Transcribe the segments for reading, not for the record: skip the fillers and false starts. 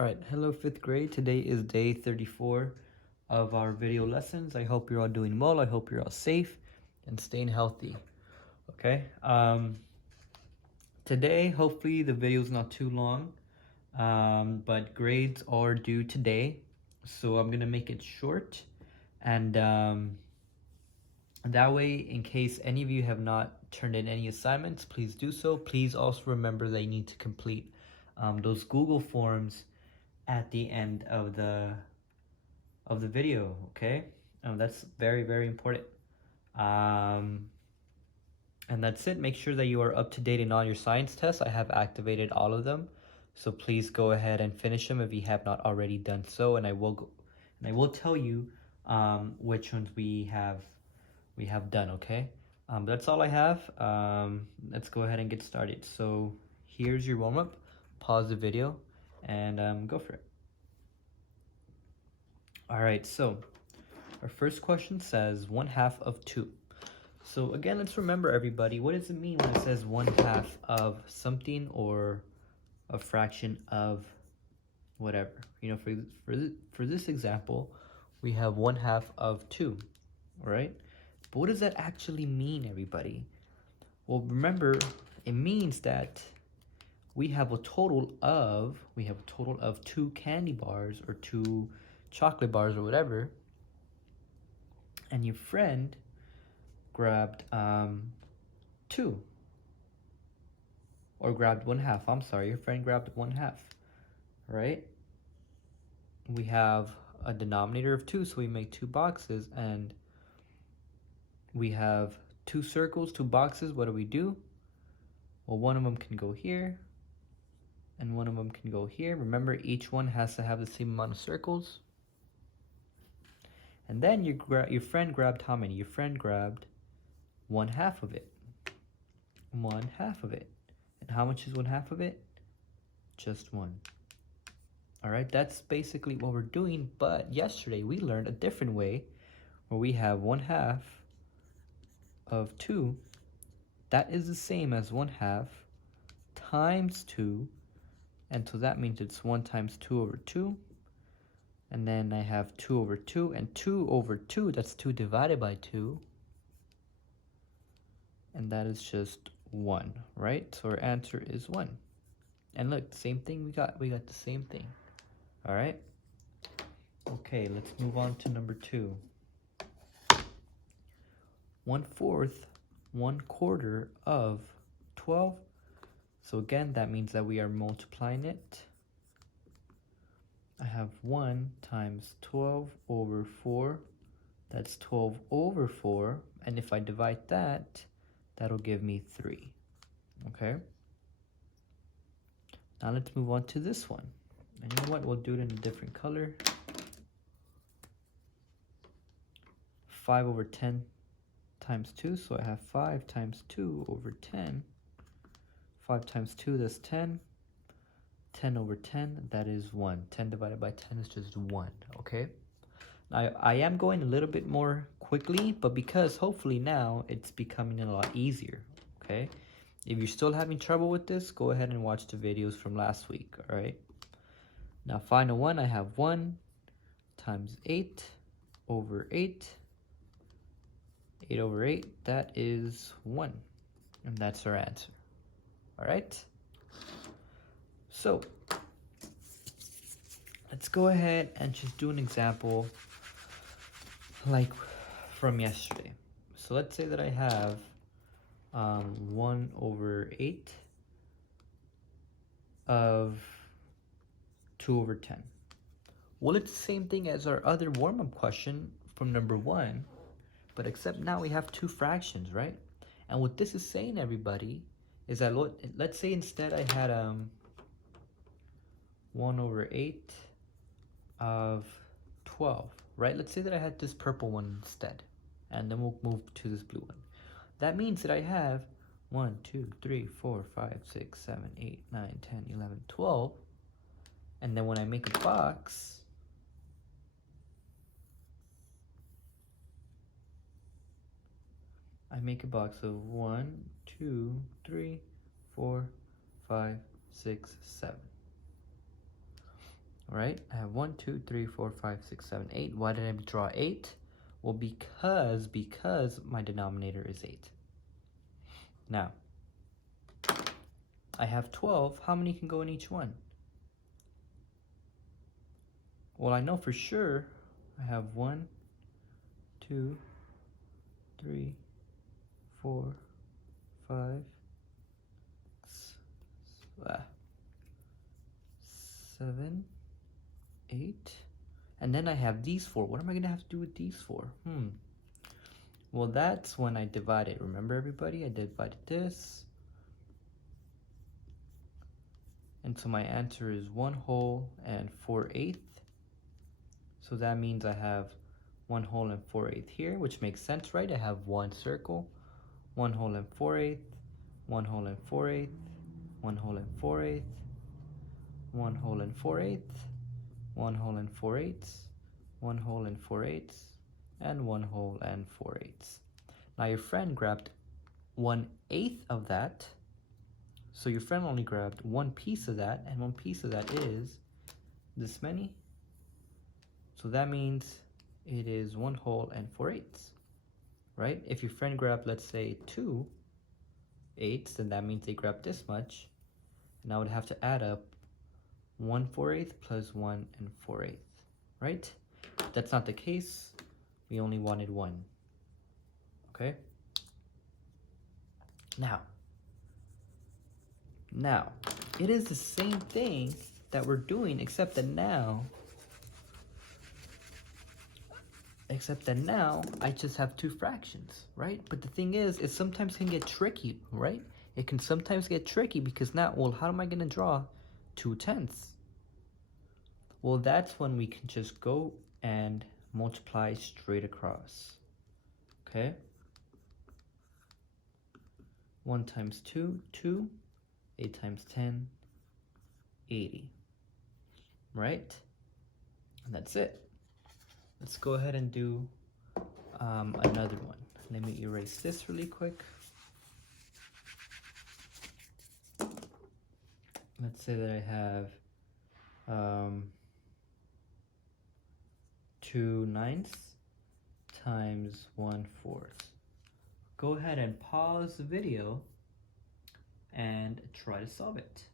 All right, hello fifth grade. Today is day 34 of our video lessons. I hope you're all doing well. I hope you're all safe and staying healthy. Okay. Today, hopefully the video is not too long, but grades are due today, so I'm gonna make it short, and that way, in case any of you have not turned in any assignments, please do so. Please also remember that you need to complete those Google forms at the end of the video. Okay, that's very, very important. And that's it. Make sure that you are up to date in all your science tests. I have activated all of them, so please go ahead and finish them if you have not already done so, and I will tell you which ones we have done. Okay, that's all I have. Let's go ahead and get started. So here's your warm-up. Pause the video and go for it. All right, so our first question says 1/2 of 2. So again, let's remember, everybody, what does it mean when it says 1/2 of something or a fraction of whatever? You know, for this example, we have 1/2 of 2, all right? But what does that actually mean, everybody? Well, remember, it means that we have a total of 2 candy bars or 2 chocolate bars or whatever, and your friend grabbed 2, or grabbed 1/2. I'm sorry, your friend grabbed 1/2, right? We have a denominator of 2, so we make 2 boxes, and we have 2 circles, 2 boxes. What do? Well, one of them can go here, and one of them can go here. Remember, each one has to have the same amount of circles. And then your friend grabbed how many? Your friend grabbed 1/2 of it. 1/2 of it. And how much is 1/2 of it? Just 1. All right, that's basically what we're doing. But yesterday we learned a different way where we have 1/2 of 2. That is the same as 1/2 times 2. And so that means it's 1 times 2 over 2. And then I have 2 over 2, and 2 over 2, that's 2 divided by 2. And that is just 1, right? So our answer is 1. And look, same thing we got the same thing. All right? Okay, let's move on to number 2. 1/4, 1/4 of 12. So again, that means that we are multiplying it. I have 1 times 12 over 4. That's 12 over 4. And if I divide that, that'll give me 3. Okay? Now let's move on to this one. And you know what? We'll do it in a different color. 5 over 10 times 2. So I have 5 times 2 over 10. 5 times 2, that's 10. 10 over 10, that is 1. 10 divided by 10 is just 1, okay? Now, I am going a little bit more quickly, but because hopefully now it's becoming a lot easier, okay? If you're still having trouble with this, go ahead and watch the videos from last week, all right? Now, final one, I have 1 times 8 over 8. 8 over 8, that is 1. And that's our answer, all right? So let's go ahead and just do an example like from yesterday. So let's say that I have 1 over 8 of 2 over 10. Well, it's the same thing as our other warm-up question from number 1, but except now we have 2 fractions, right? And what this is saying, everybody, is that let's say instead I had 1 over 8 of 12, right? Let's say that I had this purple one instead, and then we'll move to this blue one. That means that I have 1, 2, 3, 4, 5, 6, 7, 8, 9, 10, 11, 12. And then when I make a box, I make a box of 1, 2, 3, 4, 5, 6, 7. All right, I have 1, 2, 3, 4, 5, 6, 7, 8. Why did I draw 8? Well, because my denominator is 8. Now, I have 12. How many can go in each one? Well, I know for sure I have 1, 2, 3, 4, 5, 7, 8. And then I have these 4. What am I going to have to do with these 4? Well, that's when I divide it. Remember, everybody? I divided this. And so my answer is 1 whole and 4/8. So that means I have 1 whole and 4/8 here, which makes sense, right? I have one circle, 1 whole and 4/8, 1 whole and 4/8, 1 whole and 4/8, 1 whole and 4/8, 1 whole and 4/8, 1 whole and 4/8, and 1 whole and 4/8. Now your friend grabbed 1/8 of that. So your friend only grabbed one piece of that, and one piece of that is this many. So that means it is 1 whole and 4/8, right? If your friend grabbed, let's say, 2/8, then that means they grabbed this much. And I would have to add up 1 4/8 plus 1 and 4/8, right? If that's not the case, we only wanted 1, okay? Now, it is the same thing that we're doing, except that now I just have 2 fractions, right? But the thing is, it sometimes can get tricky, right? It can sometimes get tricky because now, well, how am I going to draw 2/10? Well, that's when we can just go and multiply straight across, okay? 1 times 2, 2. 8 times 10, 80, right? And that's it. Let's go ahead and do another one. Let me erase this really quick. Let's say that I have 2/9 times 1/4. Go ahead and pause the video and try to solve it.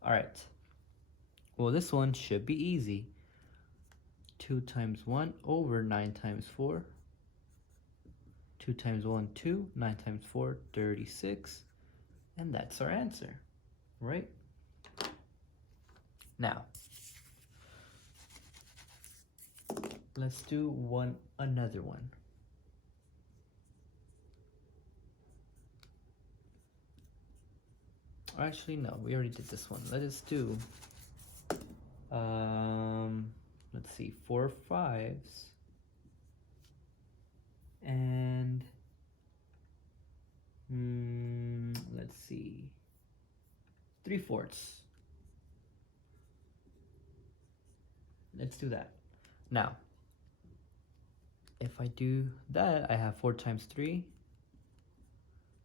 All right. Well, this one should be easy. 2 times 1 over 9 times 4. 2 times 1, 2. 9 times 4, 36. And that's our answer, right? Now, let's do another one. Actually, no, we already did this one. Let us do, let's see, 4 5s and, let's see, 3/4. Let's do that. Now, if I do that, I have 4 times 3,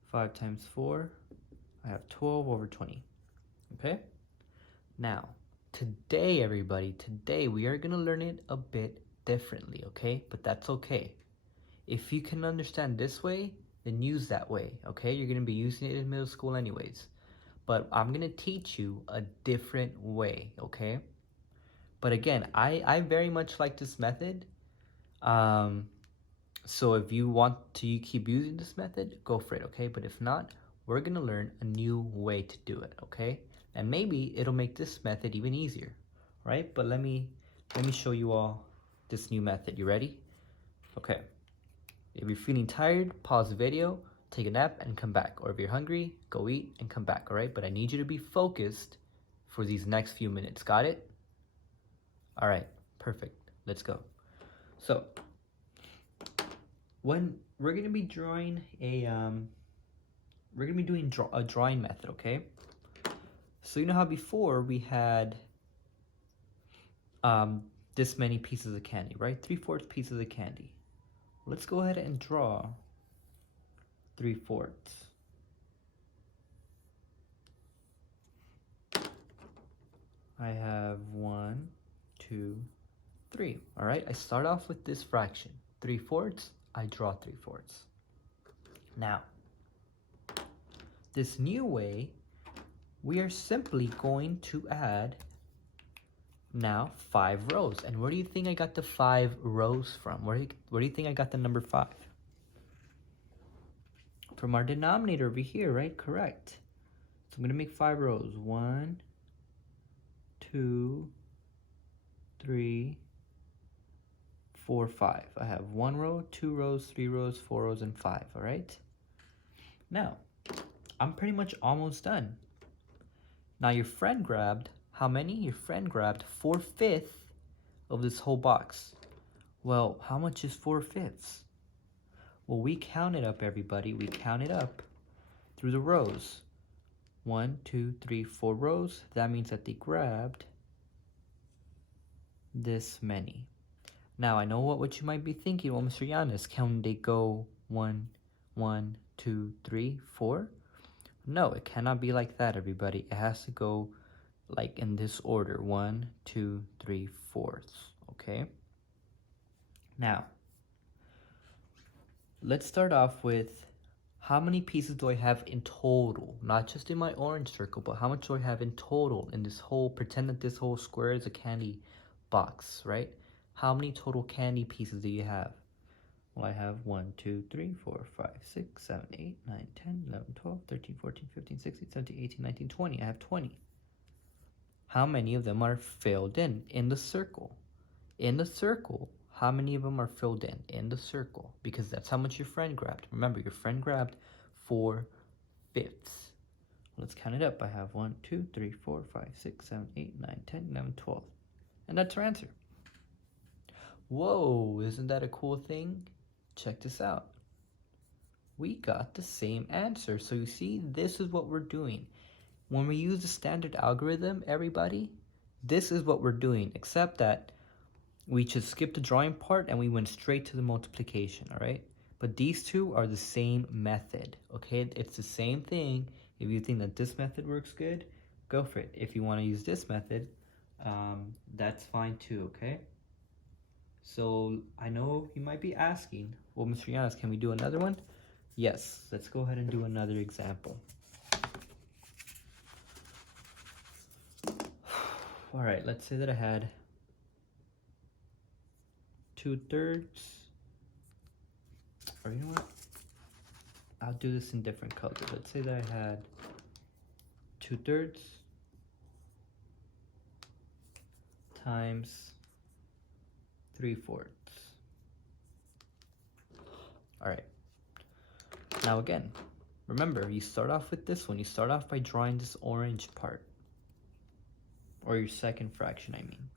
5 times 4, I have 12 over 20, okay? Now, today, everybody, we are gonna learn it a bit differently, okay? But that's okay. If you can understand this way, then use that way, okay? You're gonna be using it in middle school anyways. But I'm gonna teach you a different way, okay? But again, I very much like this method. So if you want to keep using this method, go for it, okay? But if not, we're gonna learn a new way to do it, okay? And maybe it'll make this method even easier, right? But let me show you all this new method. You ready? Okay. If you're feeling tired, pause the video, take a nap, and come back. Or if you're hungry, go eat and come back, all right? But I need you to be focused for these next few minutes. Got it? All right, perfect. Let's go. So, when we're gonna be drawing we're gonna be doing a drawing method, okay? So you know how before we had this many pieces of candy, right? 3/4 pieces of candy. Let's go ahead and draw 3/4. I have 1, 2, 3. All right, I start off with this fraction. 3/4, I draw 3/4. Now, this new way, we are simply going to add now 5 rows. And where do you think I got the 5 rows from? Where do you think I got the number 5? From our denominator over here, right? Correct. So I'm going to make 5 rows. 1, 2, 3, 4, 5. I have 1 row, 2 rows, 3 rows, 4 rows, and 5, all right? Now, I'm pretty much almost done. Now your friend grabbed, how many? Your friend grabbed 4/5 of this whole box. Well, how much is 4/5? Well, we count it up, everybody. We count it up through the rows. 1, 2, 3, 4 rows. That means that they grabbed this many. Now, I know what you might be thinking. Well, Mr. Giannis, can they go 1, 1, 2, 3, 4? No, it cannot be like that, everybody. It has to go like in this order. 1, 2, 3, 4. Okay? Now, let's start off with how many pieces do I have in total? Not just in my orange circle, but how much do I have in total in this whole, pretend that this whole square is a candy box, right? How many total candy pieces do you have? Well, I have 1, 2, 3, 4, 5, 6, 7, 8, 9, 10, 11, 12, 13, 14, 15, 16, 17, 18, 19, 20. I have 20. How many of them are filled in the circle? In the circle, how many of them are filled in the circle? Because that's how much your friend grabbed. Remember, your friend grabbed 4/5. Let's count it up. I have 1, 2, 3, 4, 5, 6, 7, 8, 9, 10, 11, 12. And that's our answer. Whoa, isn't that a cool thing? Check this out. We got the same answer. So you see, this is what we're doing. When we use the standard algorithm, everybody, this is what we're doing, except that we just skipped the drawing part and we went straight to the multiplication, all right? But these two are the same method, okay? It's the same thing. If you think that this method works good, go for it. If you want to use this method, that's fine too, okay? So I know you might be asking, well, Mr. Giannis, can we do another one? Yes, let's go ahead and do another example. All right, let's say that I had 2/3, or you know what? I'll do this in different colors. Let's say that I had 2/3 times 3/4. All right. Now again, remember, you start off with this one. You start off by drawing this orange part, or your second fraction, I mean.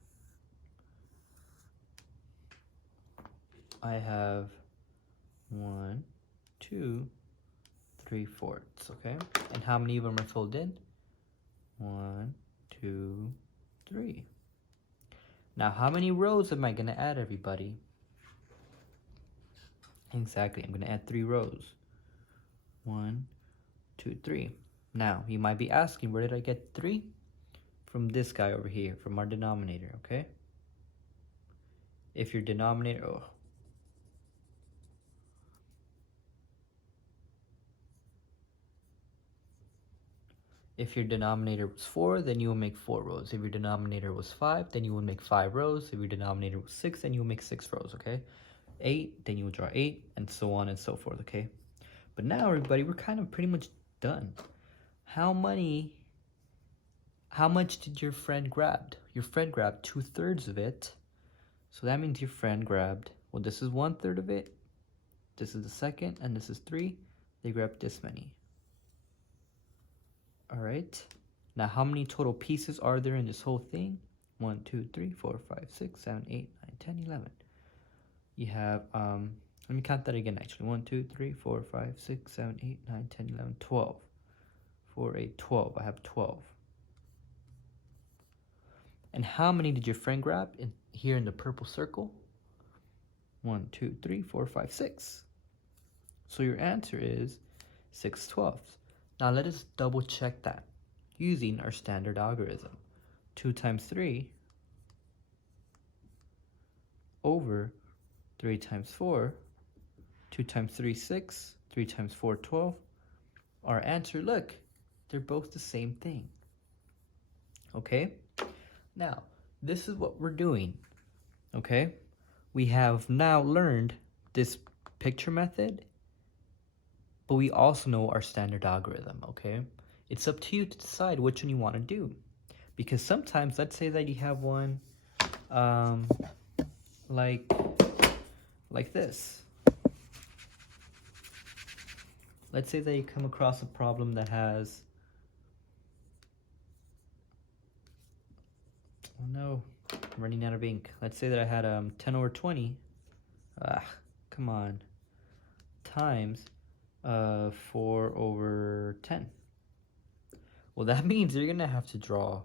I have 1, 2, 3/4, okay? And how many of them are filled in? 1, 2, 3. Now, how many rows am I going to add, everybody? Exactly, I'm going to add 3 rows. 1, 2, 3. Now, you might be asking, where did I get 3? From this guy over here, from our denominator, okay? If your denominator, if your denominator was 4, then you will make 4 rows. If your denominator was 5, then you will make 5 rows. If your denominator was 6, then you will make 6 rows, okay? 8, then you will draw 8, and so on and so forth, okay? But now, everybody, we're kind of pretty much done. How much did your friend grab? Your friend grabbed 2/3 of it. So that means your friend grabbed, well, this is 1/3 of it. This is the second, and this is 3. They grabbed this many. All right. Now, how many total pieces are there in this whole thing? 1, 2, 3, 4, 5, 6, 7, 8, 9, 10, 11. You have, let me count that again, actually. 1, 2, 3, 4, 5, 6, 7, 8, 9, 10, 11, 12. 4, 8, 12. I have 12. And how many did your friend grab here in the purple circle? 1, 2, 3, 4, 5, 6. So your answer is 6/12. Now let us double check that using our standard algorithm. 2 times 3 over 3 times 4. 2 times 3, 6. 3 times 4, 12. Our answer, look, they're both the same thing. Okay? Now, this is what we're doing. Okay? We have now learned this picture method, but we also know our standard algorithm, okay? It's up to you to decide which one you want to do. Because sometimes, let's say that you have one like this. Let's say that you come across a problem that has, oh no, I'm running out of ink. Let's say that I had 10 over 20, come on, times 4 over 10. Well, that means you're gonna have to draw,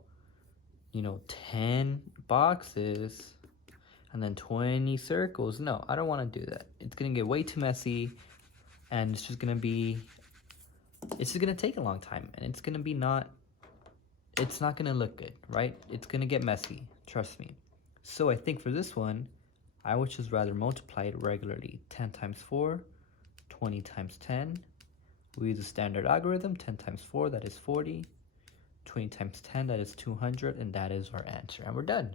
10 boxes and then 20 circles. No, I don't want to do that. It's gonna get way too messy, and it's just gonna take a long time, and it's not gonna look good, right? It's gonna get messy, trust me. So I think for this one, I would just rather multiply it regularly. 10 times 4, 20 times 10. We use a standard algorithm. 10 times 4, that is 40. 20 times 10, that is 200, and that is our answer. And we're done,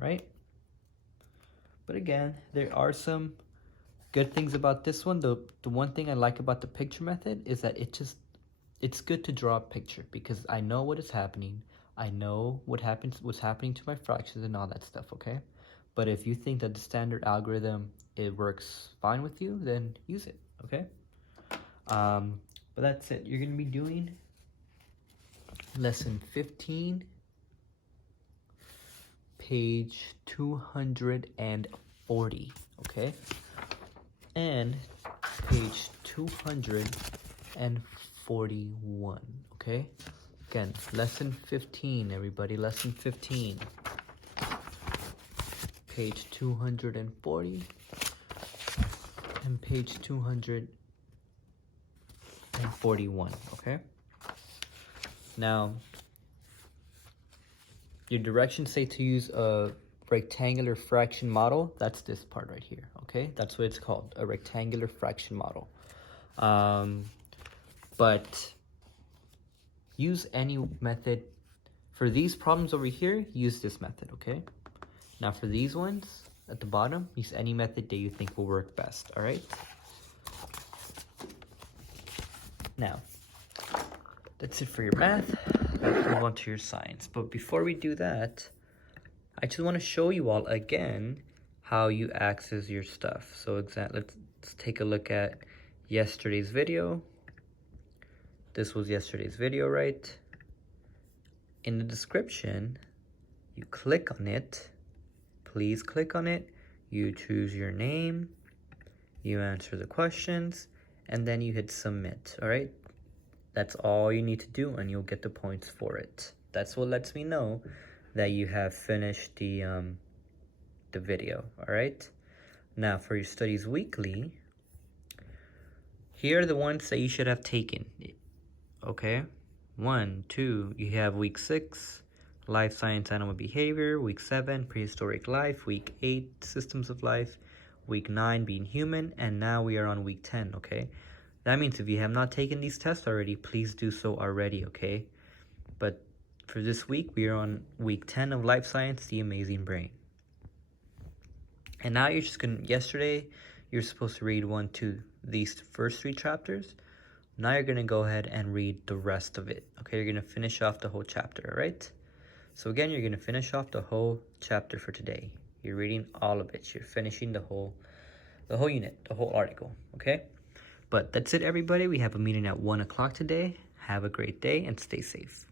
right? But again, there are some good things about this one. The one thing I like about the picture method is that it's good to draw a picture, because I know what is happening. I know what's happening to my fractions and all that stuff, okay? But if you think that the standard algorithm, it works fine with you, then use it, okay? But that's it. You're going to be doing lesson 15, page 240, okay? And page 241, okay? Again, lesson 15, everybody, lesson 15. Page 240 and page 241, okay? Now, your directions say to use a rectangular fraction model. That's this part right here, okay? That's what it's called, a rectangular fraction model. But use any method. For these problems over here, use this method, okay? Now for these ones at the bottom, use any method that you think will work best, all right? Now, that's it for your math. Let's move on to your science. But before we do that, I just want to show you all again how you access your stuff. So let's take a look at yesterday's video. This was yesterday's video, right? In the description, you click on it. Please click on it. You choose your name. You answer the questions. And then you hit submit, all right? That's all you need to do, and you'll get the points for it. That's what lets me know that you have finished the video, all right? Now, for your studies weekly, here are the ones that you should have taken, okay? 1, 2, you have week 6, life science, animal behavior. Week 7, prehistoric life. Week 8, systems of life. Week 9, being human. And now we are on week 10, okay? That means if you have not taken these tests already, please do so already, okay? But for this week, we are on week 10 of life science, the amazing brain. And now yesterday, you're supposed to read these first 3 chapters. Now you're going to go ahead and read the rest of it, okay? You're going to finish off the whole chapter, all right? So again, you're going to finish off the whole chapter for today. You're reading all of it. You're finishing the whole unit, the whole article, okay? But that's it, everybody. We have a meeting at 1 o'clock today. Have a great day and stay safe.